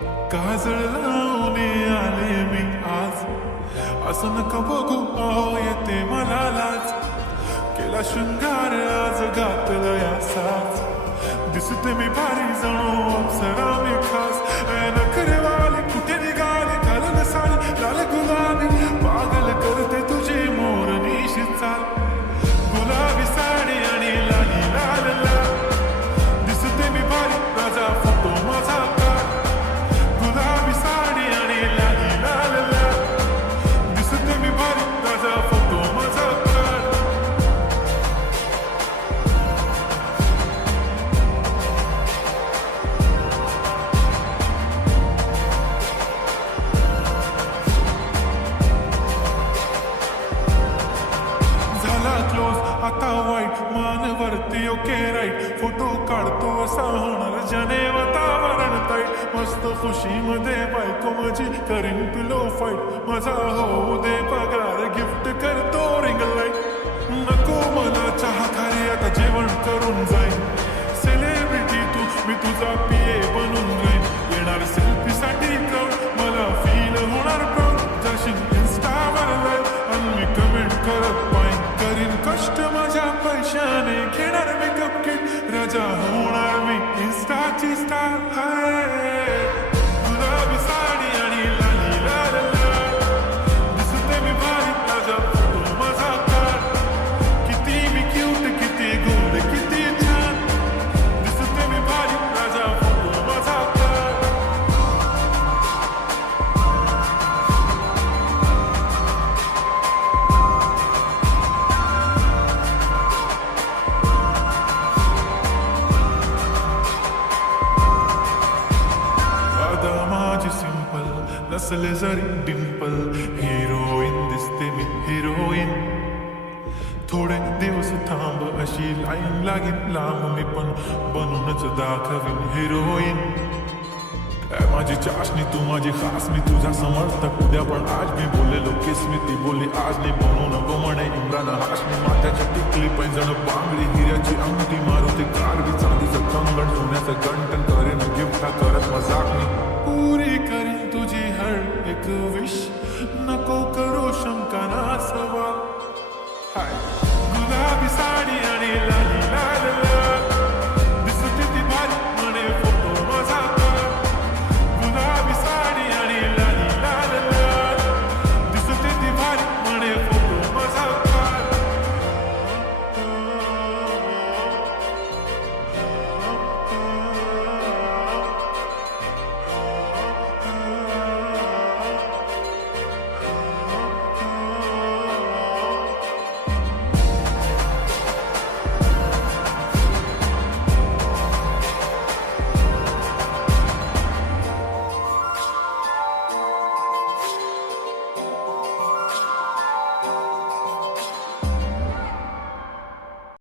काजळ लावून आले मी आज, असं नका बघू अहो येते मला लाज. केला शृंगार आज घातला या साज, दिसते मी भारी जणू अप्सरा मी खास. नखरेवाली कुठे निघाली घालून साडी लाल गुलाबी, पागल करते तुझी मोरनीशी चाल. गुलाबी साडी आणि लाली लाल लाल, दिसते मी भारी माझा फोटो माझा काढ. गुलाबी साडी आणि लाली लाल लाल, दिसते मी भारी माझा फोटो माझा काढ. झाला क्लोज आता वाईट मानवरती ओके राईट, फोटो काढतो असा होणार जने वातावरण ताईट. मस्त खुशीमध्ये बायको माझी करीन पिलो फाईट, माझा होऊ दे पगार गिफ्ट करतो रिंग लाईट. नको मला चहा खारी आता जेवण करून जाईन, सेलिब्रिटी तू मी तुझा पिये बनून जाईन. येणार सेल्फी साठी क्राऊड मला फील होणार प्राऊड, जाशील इन्स्टावर लाईव्ह आणि मी कमेंट करत पाईन. करीन कष्ट माझ्या पैशाने घेणार मेकअप किट, राजा होणार मी इन्स्टाची स्टार. गुलाबी साडी आणि लाली लाल लाल, दिसते मी भारी राजा फोटो माझा काढ. किती मी क्यूट किती गोड किती छान, दिसते मी भारी राजा फोटो माझा काढ. आता माझी सिंपल नसले जरी डिंपल, हिरोईन दिसते मी हिरोईन. थोडे दिवस थांब अशी लाईन लागेल लांब, मी पण बनूनच दाखवीन हिरोईन. माझी चाशनी तू माझी खास, मी तुझा समर्थक उद्या पण आज. मी बोललेलो किस मी ती बोलली आज नाही, बनू नको म्हणे इम्रान हाशमी. माथ्याची टिकली पैंजण बांगडी हिऱ्याची अंगठी, मारुती कारवी चांदीचं कंगण सोन्याचं गंटन. करेन गिफ्ट हा करत मजाक मी, पुरी करीन तुझी हर एक विश. नको करू शंका ना सवाल. हाय गुलाबी साडी आणि